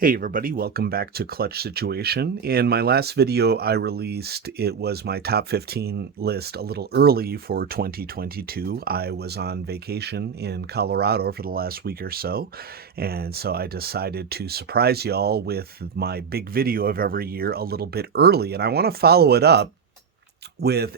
Hey everybody, welcome back to Clutch Situation. In my last video I released, it was my top 15 list a little early for 2022. I was on vacation in Colorado for the last week or so, and so I decided to surprise y'all with my big video of every year a little bit early, and I want to follow it up with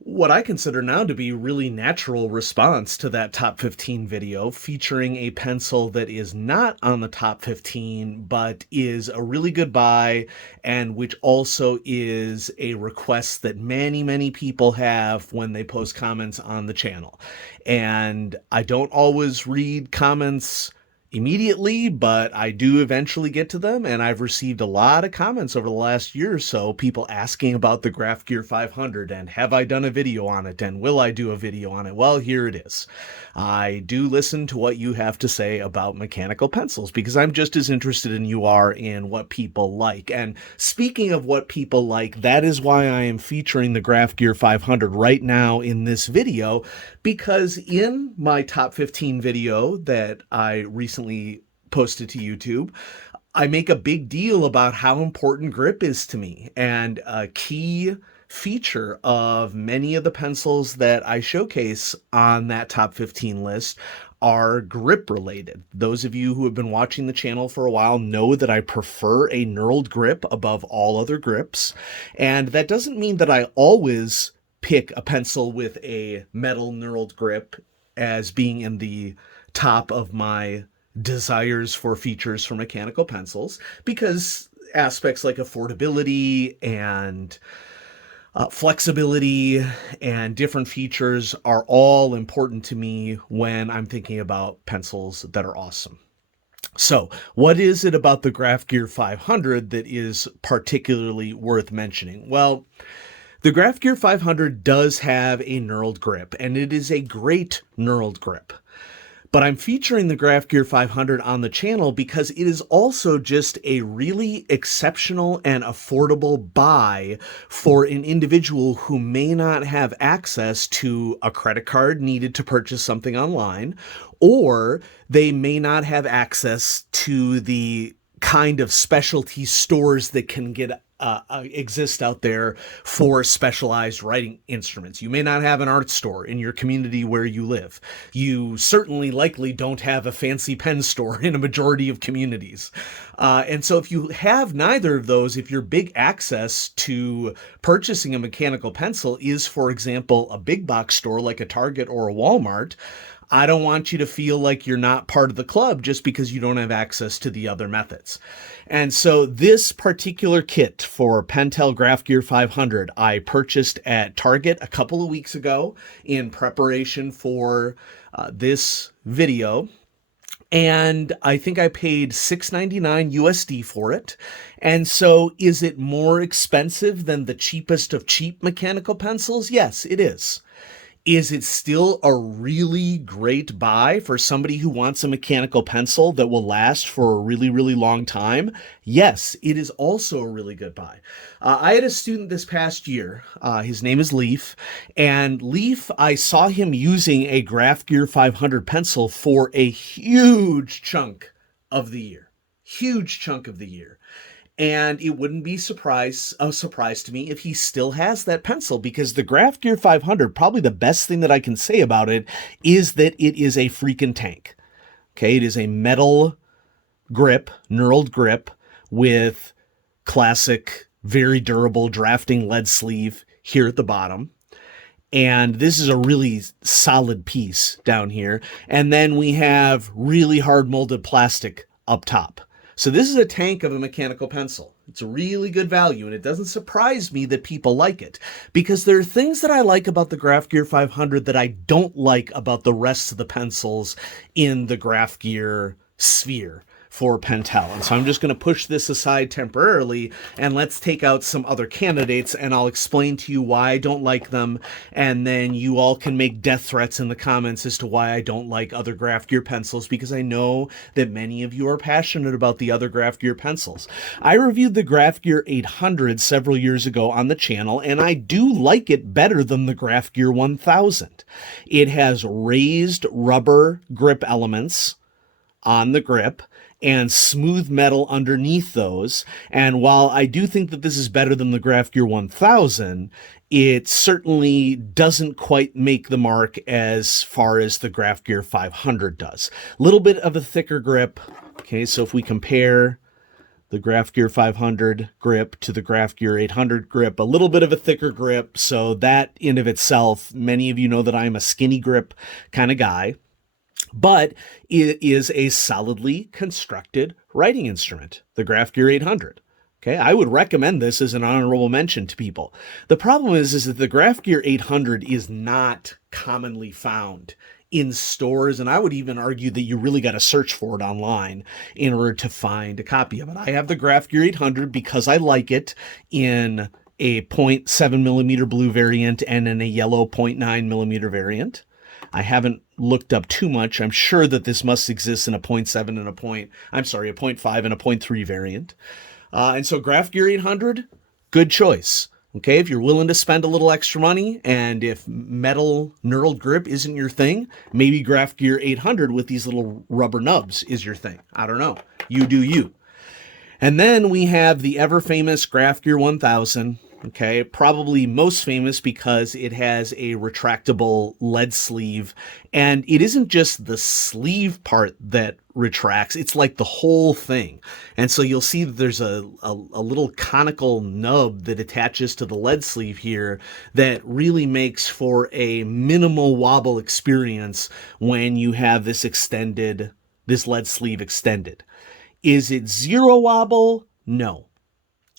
what I consider now to be really natural response to that top 15 video, featuring a pencil that is not on the top 15 but is a really good buy, and which also is a request that many people have when they post comments on the channel. And I don't always read comments immediately, but I do eventually get to them, and I've received a lot of comments over the last year or so, people asking about the GraphGear 500 and have I done a video on it and will I do a video on it. Well, here it is. I do listen to what you have to say about mechanical pencils because I'm just as interested in you are in what people like. And speaking of what people like, that is why I am featuring the GraphGear 500 right now in this video, because in my top 15 video that I recently posted to YouTube, I make a big deal about how important grip is to me, and a key feature of many of the pencils that I showcase on that top 15 list are grip related. Those of you who have been watching the channel for a while know that I prefer a knurled grip above all other grips, and that doesn't mean that I always pick a pencil with a metal knurled grip as being in the top of my desires for features for mechanical pencils, because aspects like affordability and flexibility and different features are all important to me when I'm thinking about pencils that are awesome. So what is it about the GraphGear 500 that is particularly worth mentioning? Well, the GraphGear 500 does have a knurled grip, and it is a great knurled grip. But I'm featuring the GraphGear 500 on the channel because it is also just a really exceptional and affordable buy for an individual who may not have access to a credit card needed to purchase something online, or they may not have access to the kind of specialty stores that can exist out there for specialized writing instruments. You may not have an art store in your community where you live. You certainly likely don't have a fancy pen store in a majority of communities. And so if you have neither of those, if your big access to purchasing a mechanical pencil is, for example, a big box store like a Target or a Walmart, I don't want you to feel like you're not part of the club just because you don't have access to the other methods. And so this particular kit for Pentel GraphGear 500, I purchased at Target a couple of weeks ago in preparation for this video. And I think I paid $6.99 USD for it. And so is it more expensive than the cheapest of cheap mechanical pencils? Yes, it is. Is it still a really great buy for somebody who wants a mechanical pencil that will last for a really long time? Yes, it is also a really good buy. I had a student this past year. His name is Leaf. And Leaf, I saw him using a GraphGear 500 pencil for a huge chunk of the year. Huge chunk of the year. And it wouldn't be a surprise to me if he still has that pencil, because the GraphGear 500, probably the best thing that I can say about it is that it is a freaking tank. Okay, it is a metal grip, knurled grip with classic, very durable drafting lead sleeve here at the bottom. And this is a really solid piece down here. And then we have really hard molded plastic up top. So this is a tank of a mechanical pencil. It's a really good value, and it doesn't surprise me that people like it, because there are things that I like about the GraphGear 500 that I don't like about the rest of the pencils in the GraphGear sphere for Pentel. And so I'm just going to push this aside temporarily, and let's take out some other candidates, and I'll explain to you why I don't like them, and then you all can make death threats in the comments as to why I don't like other GraphGear pencils, because I know that many of you are passionate about the other GraphGear pencils. I reviewed the GraphGear 800 several years ago on the channel, and I do like it better than the GraphGear 1000. It has raised rubber grip elements on the grip, and smooth metal underneath those. And while I do think that this is better than the GraphGear 1000, it certainly doesn't quite make the mark as far as the GraphGear 500 does. A little bit of a thicker grip. Okay, so if we compare the GraphGear 500 grip to the GraphGear 800 grip, a little bit of a thicker grip. So that in of itself, many of you know that I'm a skinny grip kind of guy, but it is a solidly constructed writing instrument, the GraphGear 800. Okay, I would recommend this as an honorable mention to people. The problem is that the GraphGear 800 is not commonly found in stores, and I would even argue that you really got to search for it online in order to find a copy of it. I have the GraphGear 800 because I like it in a 0.7 millimeter blue variant and in a yellow 0.9 millimeter variant. I haven't looked up too much. I'm sure that this must exist in a 0.7 and a 0.5 and a 0.3 variant. And so GraphGear 800, good choice. Okay, if you're willing to spend a little extra money, and if metal knurled grip isn't your thing, maybe GraphGear 800 with these little rubber nubs is your thing. I don't know. You do you. And then we have the ever famous GraphGear 1000. Okay, probably most famous because it has a retractable lead sleeve, and it isn't just the sleeve part that retracts, it's like the whole thing. And so you'll see that there's a little conical nub that attaches to the lead sleeve here that really makes for a minimal wobble experience when you have this lead sleeve extended. Is it zero wobble? No.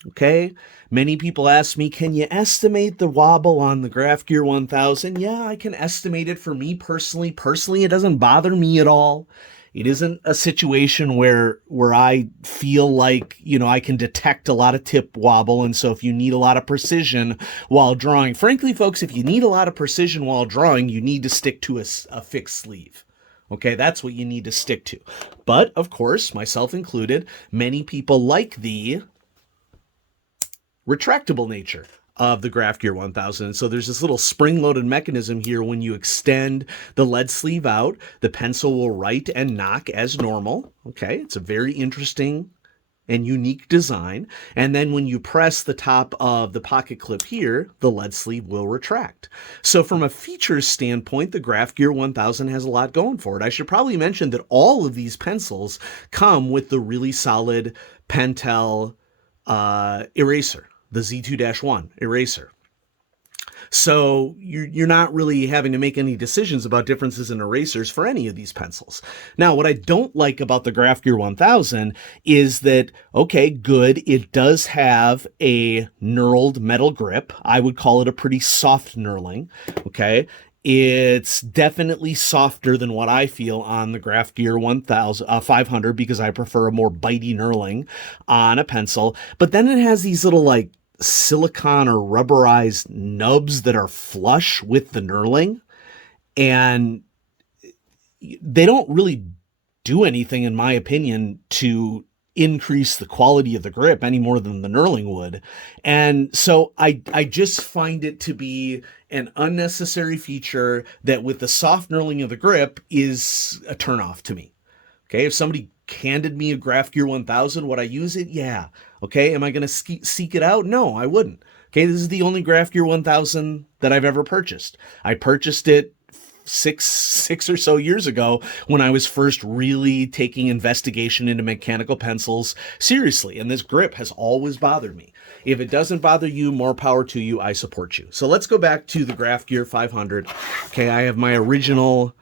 Okay, many people ask me, can you estimate the wobble on the GraphGear 1000? Yeah, I can estimate it for me personally. Personally, it doesn't bother me at all. It isn't a situation where I feel like, I can detect a lot of tip wobble. And so if you need a lot of precision while drawing, frankly, folks, if you need a lot of precision while drawing, you need to stick to a fixed sleeve. Okay, that's what you need to stick to. But of course, myself included, many people like the retractable nature of the GraphGear 1000. And so there's this little spring-loaded mechanism here. When you extend the lead sleeve out, the pencil will write and knock as normal. Okay, it's a very interesting and unique design. And then when you press the top of the pocket clip here, the lead sleeve will retract. So from a features standpoint, the GraphGear 1000 has a lot going for it. I should probably mention that all of these pencils come with the really solid Pentel eraser, the Z2-1 eraser. So you're not really having to make any decisions about differences in erasers for any of these pencils. Now, what I don't like about the GraphGear 1000 is that, okay, good, it does have a knurled metal grip. I would call it a pretty soft knurling, okay? It's definitely softer than what I feel on the GraphGear 500 because I prefer a more bitey knurling on a pencil. But then it has these little like silicone or rubberized nubs that are flush with the knurling, and they don't really do anything, in my opinion, to increase the quality of the grip any more than the knurling would. And so I just find it to be an unnecessary feature that with the soft knurling of the grip is a turnoff to me. Okay, if somebody handed me a GraphGear 1000, would I use it? Yeah. Okay, am I going to seek it out? No, I wouldn't. Okay, this is the only GraphGear 1000 that I've ever purchased. I purchased it six or so years ago when I was first really taking investigation into mechanical pencils seriously, and this grip has always bothered me. If it doesn't bother you, more power to you. I support you. So let's go back to the GraphGear 500. Okay, I have my original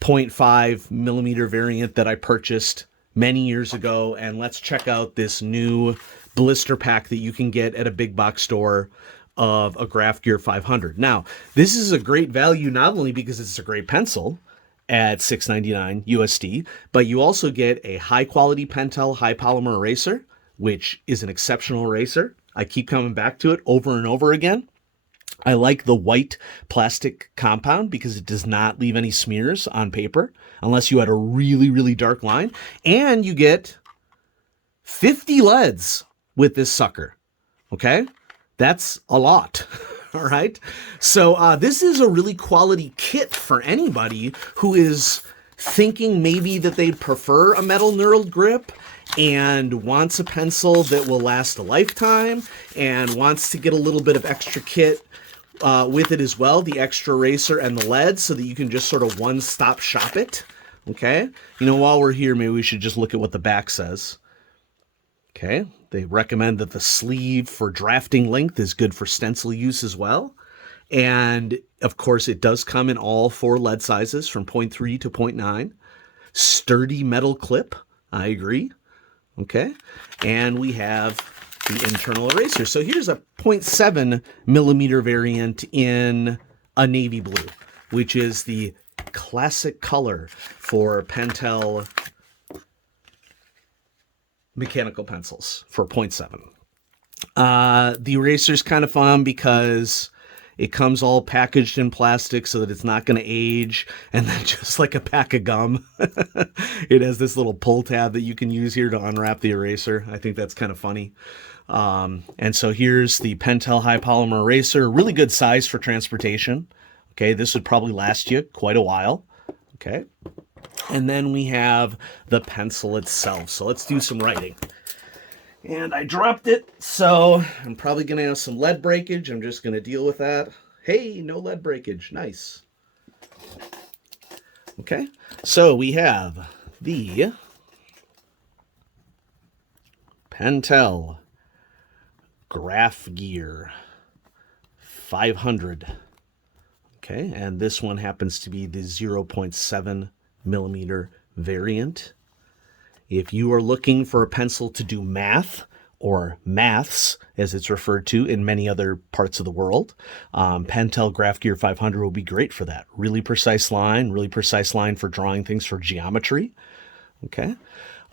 0.5 millimeter variant that I purchased many years ago, and let's check out this new blister pack that you can get at a big box store of a GraphGear 500. Now, this is a great value not only because it's a great pencil at $6.99 USD, but you also get a high quality Pentel high polymer eraser, which is an exceptional eraser. I keep coming back to it over and over again. I like the white plastic compound because it does not leave any smears on paper unless you had a really, really dark line. And you get 50 leads with this sucker. Okay? That's a lot. All right? So this is a really quality kit for anybody who is thinking maybe that they'd prefer a metal knurled grip and wants a pencil that will last a lifetime and wants to get a little bit of extra kit with it as well, the extra eraser and the lead, so that you can just sort of one-stop shop it. Okay, while we're here, maybe we should just look at what the back says. Okay, they recommend that the sleeve for drafting length is good for stencil use as well. And of course, it does come in all 4 lead sizes from 0.3 to 0.9. Sturdy metal clip, I agree. Okay, and we have the internal eraser. So here's a 0.7 millimeter variant in a navy blue, which is the classic color for Pentel mechanical pencils for 0.7. The eraser's kind of fun because it comes all packaged in plastic so that it's not going to age, and then just like a pack of gum, it has this little pull tab that you can use here to unwrap the eraser. I think that's kind of funny. And so here's the Pentel high polymer eraser, really good size for transportation. Okay, this would probably last you quite a while. Okay, and then we have the pencil itself. So let's do some writing. And I dropped it, so I'm probably going to have some lead breakage. I'm just going to deal with that. Hey, no lead breakage. Nice. Okay, so we have the Pentel GraphGear 500. Okay, and this one happens to be the 0.7 millimeter variant. If you are looking for a pencil to do math, or maths, as it's referred to in many other parts of the world, Pentel GraphGear 500 will be great for that. Really precise line for drawing things for geometry. Okay,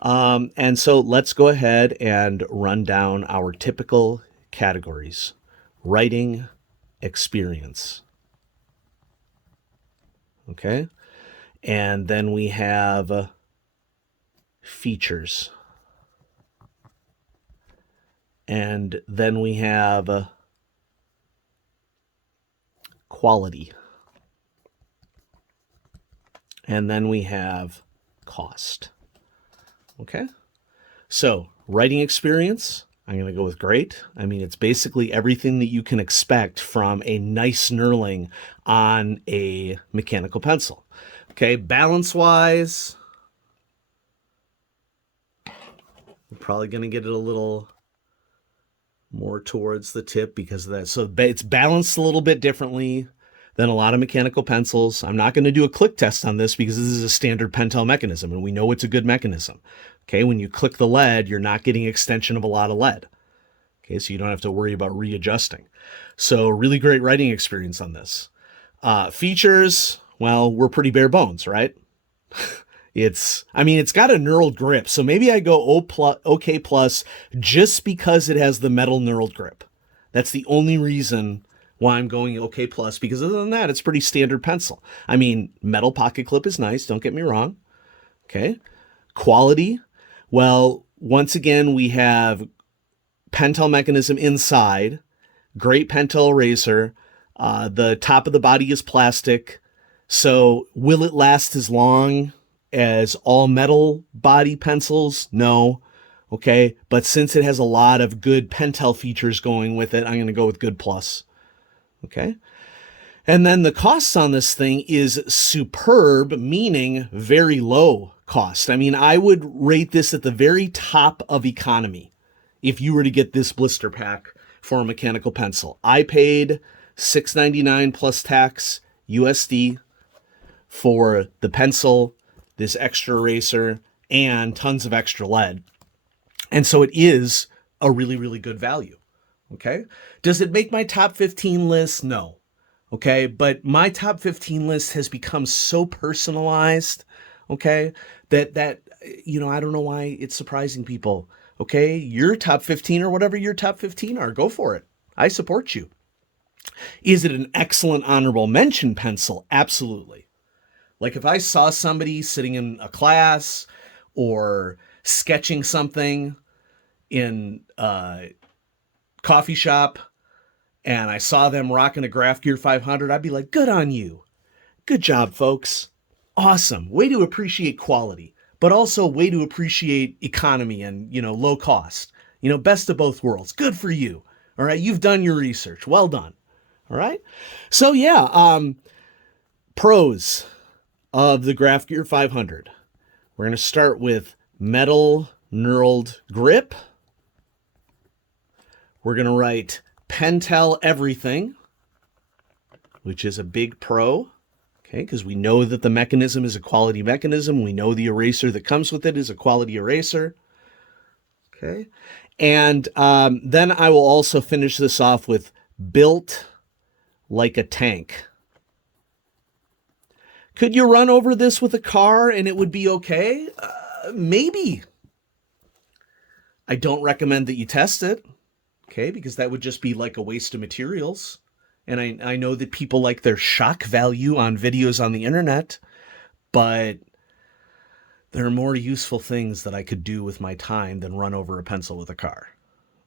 and so let's go ahead and run down our typical categories. Writing experience. Okay, and then we have features. And then we have quality. And then we have cost. Okay, so writing experience, I'm going to go with great. I mean, it's basically everything that you can expect from a nice knurling on a mechanical pencil. Okay, balance-wise, we're probably going to get it a little more towards the tip because of that. So it's balanced a little bit differently than a lot of mechanical pencils. I'm not going to do a click test on this because this is a standard Pentel mechanism, and we know it's a good mechanism. Okay, when you click the lead, you're not getting extension of a lot of lead. Okay, so you don't have to worry about readjusting. So really great writing experience on this. Features, well, we're pretty bare bones, right? It's got a knurled grip, so maybe I go OK plus just because it has the metal knurled grip. That's the only reason why I'm going OK plus, because other than that, it's pretty standard pencil. I mean, metal pocket clip is nice, don't get me wrong. Okay, quality, well, once again, we have Pentel mechanism inside, great Pentel eraser. The top of the body is plastic, so will it last as long as all metal body pencils? No. Okay, but since it has a lot of good Pentel features going with it, I'm going to go with good plus. Okay, and then the costs on this thing is superb, meaning very low cost. I mean, I would rate this at the very top of economy if you were to get this blister pack for a mechanical pencil. I paid $6.99 plus tax USD for the pencil, this extra eraser, and tons of extra lead. And so it is a really, really good value. Okay. Does it make my top 15 list? No. Okay. But my top 15 list has become so personalized. Okay. That, I don't know why it's surprising people. Okay. Your top 15 or whatever your top 15 are, go for it. I support you. Is it an excellent honorable mention pencil? Absolutely. Like if I saw somebody sitting in a class or sketching something in a coffee shop and I saw them rocking a GraphGear 500, I'd be like, good on you. Good job, folks. Awesome. Way to appreciate quality, but also way to appreciate economy and, low cost. Best of both worlds. Good for you. All right. You've done your research. Well done. All right. So yeah, pros of the GraphGear 500. We're going to start with metal knurled grip. We're going to write Pentel everything, which is a big pro. Okay, because we know that the mechanism is a quality mechanism. We know the eraser that comes with it is a quality eraser. Okay, and then I will also finish this off with built like a tank. Could you run over this with a car and it would be okay? Maybe. I don't recommend that you test it, okay, because that would just be like a waste of materials. And I know that people like their shock value on videos on the internet, but there are more useful things that I could do with my time than run over a pencil with a car.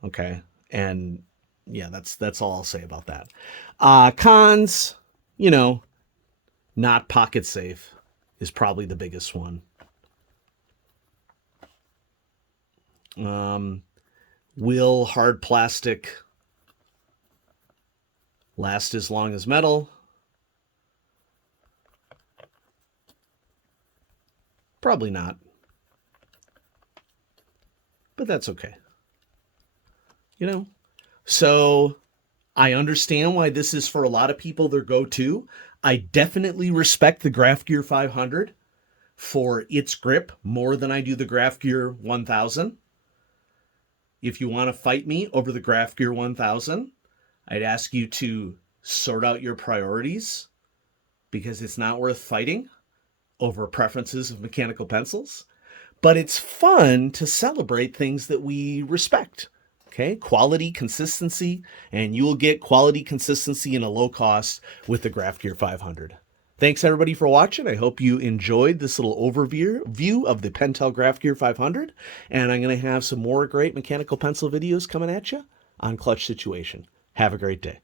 Okay. And yeah, that's all I'll say about that. Cons, not pocket safe is probably the biggest one. Will hard plastic last as long as metal? Probably not. But that's okay. So I understand why this is for a lot of people their go-to. I definitely respect the GraphGear 500 for its grip more than I do the GraphGear 1000. If you want to fight me over the GraphGear 1000, I'd ask you to sort out your priorities, because it's not worth fighting over preferences of mechanical pencils. But it's fun to celebrate things that we respect. Okay, quality, consistency, and you will get quality, consistency, and a low cost with the GraphGear 500. Thanks everybody for watching. I hope you enjoyed this little overview of the Pentel GraphGear 500, and I'm going to have some more great mechanical pencil videos coming at you on Clutch Situation. Have a great day.